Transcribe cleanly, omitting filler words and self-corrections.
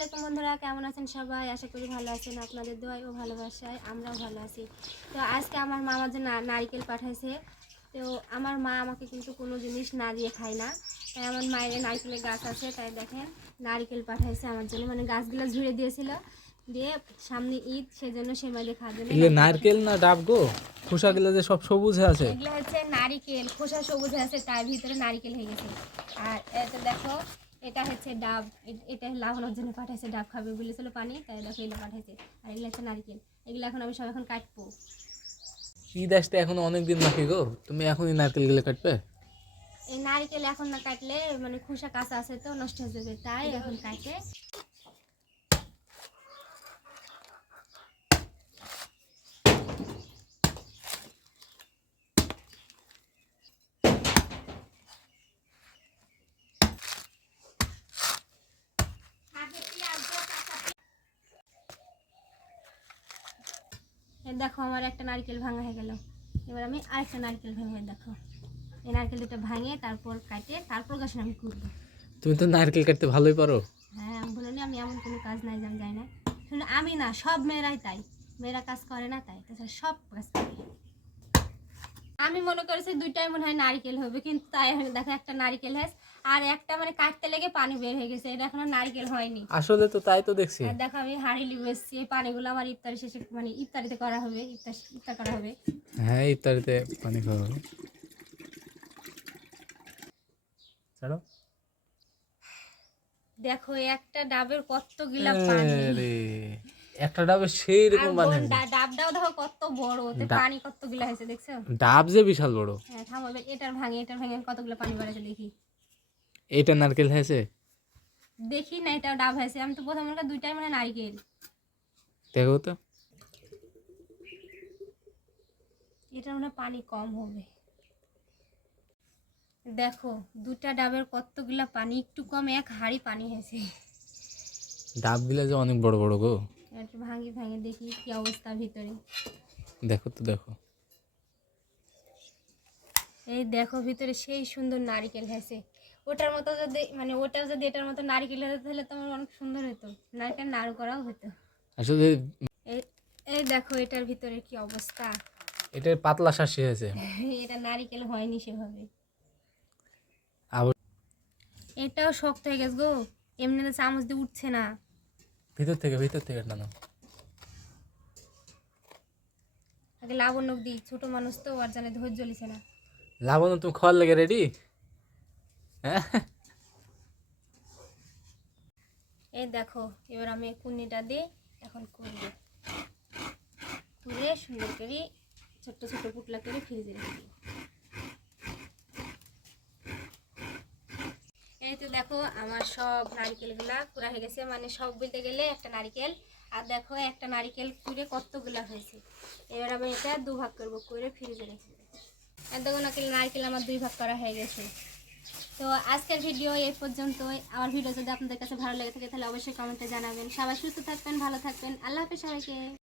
আলাইকুম বন্ধুরা, কেমন আছেন সবাই? আশা করি ভালো আছেন। আপনাদের দোয়ায় ও ভালোবাসায় আমরাও ভালো আছি। তো আজকে আমার মা আমার জন্য নারকেল পাঠাইছে। তো আমার মা আমাকে কিন্তু কোনো জিনিস না দিয়ে খায় না, তাই আমার মায়ের নারকেলের গাছ আছে, তাই দেখেন নারকেল পাঠাইছে আমার জন্য। মানে গাছগুলো ঝুড়ে দিয়েছিল, দিয়ে সামনে ঈদ, সেজন্য সে মাঝে খাওয়ার জন্য। এগুলো নারকেল না ডাব গো? খোসাগুলো যে সব সবুজ হয়ে আছে। এগুলো হচ্ছে নারিকেল, খোসা সবুজ হয়ে আছে, তার ভিতরে নারকেল হয়ে গেছে। আর এটা দেখো, এটা হচ্ছে ডাব। এটা লাগানোর জন্য পাঠাইছে, ডাব খাবে বলেছিল পানি, তাই দেখো এগুলো পাঠাইছে। আর এগুলো হচ্ছে নারকেল। এগুলো এখন আমি সব এখন কাটবো। ঈদ আসতে এখনো অনেকদিন বাকি গো, তুমি এখনই নারকেলগুলো কাটবে? এই নারকেল এখন না কাটলে মানে খোসা কাঁচা আছে তো নষ্ট হয়ে যাবে, তাই এখন কাটে। দেখো আমার একটা নারকেল ভাঙা হয়ে গেল। এবার আমি আরেকটা নারকেল ভেঙে, দেখো এই নারকেল দুটো ভাঙে তারপর কাটে তারপর গাছ আমি করবো। তুমি তো নারকেল কাটতে ভালোই পারো। হ্যাঁ, আমি বলিনি আমি এমন কোনো কাজ নাই যে আমি যাই না। শুনে আমি না, সব মেয়েরাই তাই। মেয়েরা কাজ করে না তাই, তাছাড়া সব কাজ করে। আমি মনে করেছি দুইটাই মনে হয় নারকেল হবে, কিন্তু তাই দেখো একটা নারকেল হয়েছে আর একটা মানে কাটতে লেগে পানি বের হয়ে গেছে। এটা এখনো নারকেল হয়নি। আসলে তো তাই তো দেখছি। আর দেখো আমি হাঁড়ি লিয়ে এসেছি, এই পানিগুলো আমার ইফতারি শেষে মানে ইফতারিতে করা হবে, ইফতার করা হবে। হ্যাঁ, ইফতারিতে পানি খাওয়া হবে। ছাড়ো। দেখো একটা ডাবের কতগুলা পানি। আরে একটা ডাবে সেই আর রকম পানি হয়েছে। ডাবটাও দেখো কত বড়, ওতে পানি কতগুলা হয়েছে দেখছো? ডাব যে বিশাল বড়। হ্যাঁ থামো, এবার এটার ভাঙে কতগুলো পানি বাড়াচ্ছে দেখি। এইটা নারকেল হয়েছে? দেখি না, এটা ডাব হয়েছে। আমি তো প্রথম মনে দুইটাই মানে নারকেল। দেখো তো। এটা মনে পানি কম হবে। দেখো দুটা ডাবের কতগুলা পানি, একটু কম, এক হাঁড়ি পানি হয়েছে। ডাবগুলো যে অনেক বড় বড় গো। একটু ভাঙি দেখি কি অবস্থা ভিতরে। দেখো তো, দেখো। এই দেখো ভিতরে সেই সুন্দর নারকেল হয়েছে। ওটার মতো যদি মানে ওটাও যদি এটার মতো নারকেল হতো তাহলে তোমার অনেক সুন্দর হতো, নারকেল নাড়ু করাও হতো। আসলে এই এই দেখো এটার ভিতরে কি অবস্থা। এটা পাতলা শাঁসি হয়েছে। এটা নারকেল হয়নি সেভাবে। আবার এটাও শক্ত হয়ে গেছে গো, এমনিতে চামচ দিয়ে উঠছে না। ভিতর থেকে টানো। আগে লাবণ্য দিই, ছোট মানুষ তো আর জানে ধৈর্য লিছে না। লাবণ, তুমি খাওয়ার লেগে রেডি? হ্যাঁ। এই দেখো এবার আমি কুন্নিটা দিয়ে এখন করবো, করে সুন্দর করে ছোট্ট ছোট্ট পুটলা করে ফ্রিজে রেখে দিই। এই তো দেখো আমার সব নারকেলগুলা পুরা হয়ে গেছে, মানে সব বলতে গেলে একটা নারকেল। আর দেখো একটা নারকেল কুড়ে কতগুলা হয়েছে। এবার আমি এটা দুভাগ করবো, করে ফ্রিজে রেখে দেবো। আর দেখো নারকেল আমার দুই ভাগ করা হয়ে গেছে। তো আজকের ভিডিও এই পর্যন্তই। আমার ভিডিও যদি আপনাদের কাছে ভালো লেগে থাকে তাহলে অবশ্যই কমেন্টে জানাবেন। সবাই সুস্থ থাকবেন, ভালো থাকবেন। আল্লাহ হাফেজ সবাইকে।